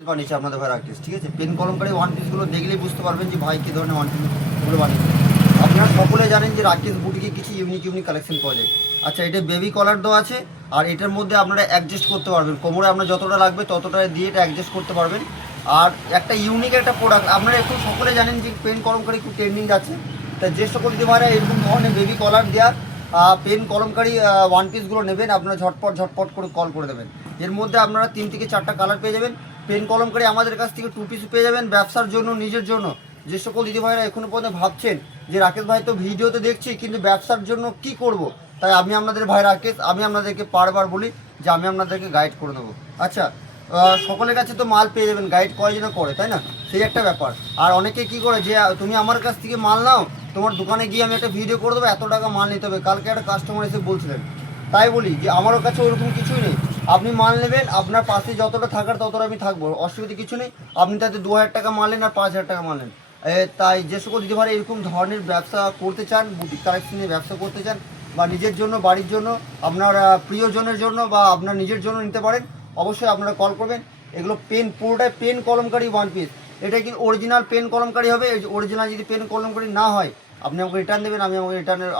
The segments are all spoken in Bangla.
বানিয়েছে আপনাদের ভাই রাকেশ, ঠিক আছে। পেন কলমকারী ওয়ান পিসগুলো দেখলেই বুঝতে পারবেন যে ভাই কী ধরনের ওয়ান পিসগুলো বানিয়েছে। আপনারা সকলে জানেন যে রাকেশ বুটিকে কিছু ইউনিক কালেকশন পাওয়া যায়। আচ্ছা, এটা বেবি কলার দেওয়া আছে, আর এটার মধ্যে আপনারা অ্যাডজাস্ট করতে পারবেন, কোমরে আপনার যতটা লাগবে ততটা দিয়ে এটা অ্যাডজাস্ট করতে পারবেন। আর একটা ইউনিক একটা প্রোডাক্ট, আপনারা একটু সকলে জানেন যে পেন কলমকারী খুব ট্রেন্ডিং যাচ্ছে। তা যে সকল দিদি ভাইরা এরকম ধরনের বেবি কলার দেওয়া পেন কলমকারী ওয়ান পিসগুলো নেবেন, আপনারা ঝটপট করে কল করে দেবেন। এর মধ্যে আপনারা 3 থেকে 4টা কালার পেয়ে যাবেন। পেন কলমকারী আমাদের কাছ থেকে 2 পিস পেয়ে যাবেন ব্যবসার জন্য, নিজের জন্য। যে সকল দিদি ভাইরা এখনো পর্যন্ত ভাবছেন যে রাকেশ ভাই তো ভিডিওতে দেখছি কিন্তু ব্যবসার জন্য কি করব, তাই আমি আপনাদের ভাই রাকেশ, আমি আপনাদেরকে বারবার বলি যে আমি আপনাদেরকে গাইড করে দেবো। আচ্ছা, সকলের কাছে তো মাল পেয়ে যাবেন, গাইড কয়জনে করে, তাই না? সেই একটা ব্যাপার। আর অনেকে কি করে যে তুমি আমার কাছ থেকে মাল নাও, তোমার দোকানে গিয়ে আমি একটা ভিডিও করে দেবো, এত টাকা মাল নিতে হবে। কালকে একটা কাস্টমার এসে বলছিলেন, তাই বলি যে আমারও কাছে ওরকম কিছুই নেই। আপনি মাল নেবেন, আপনার পাশে যতটা থাকার ততটা আমি থাকবো, অসুবিধা কিছু নেই। আপনি তাতে 2000 টাকা মাল নেন আর 5000 টাকা মাল নেন। তাই যে সকল দিদি ভাই এরকম ধরনের ব্যবসা করতে চান, বুটিক কালেকশনের ব্যবসা করতে চান, বা নিজের জন্য, বাড়ির জন্য, আপনার প্রিয়জনের জন্য, বা আপনার নিজের জন্য নিতে পারেন, অবশ্যই আপনারা কল করবেন। এগুলো পেন, পুরোটাই পেন কলমকারী ওয়ান পিস। এটা কিন্তু অরিজিনাল পেন কলমকারী হবে। অরিজিনাল যদি পেন কলমকারী না হয়, আপনি আমাকে রিটার্ন দেবেন, আমি আমাকে রিটার্নের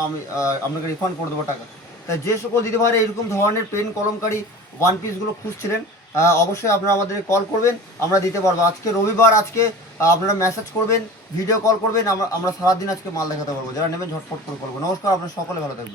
আপনাকে রিফান্ড করে দেবো টাকা। তাই যে সকল দিদি ভাইরা এরকম ধরনের পেন কলমকারী ওয়ান পিসগুলো খুঁজছিলেন, অবশ্যই আপনারা আমাদের কল করবেন, আমরা দিতে পারবো। আজকে রবিবার, আজকে আপনারা মেসেজ করবেন, ভিডিও কল করবেন, আমরা সারাদিন আজকে মাল দেখাতে পারবো। যারা নেবেন ঝটপট করে করবো। নমস্কার, আপনারা সকলে ভালো থাকবেন।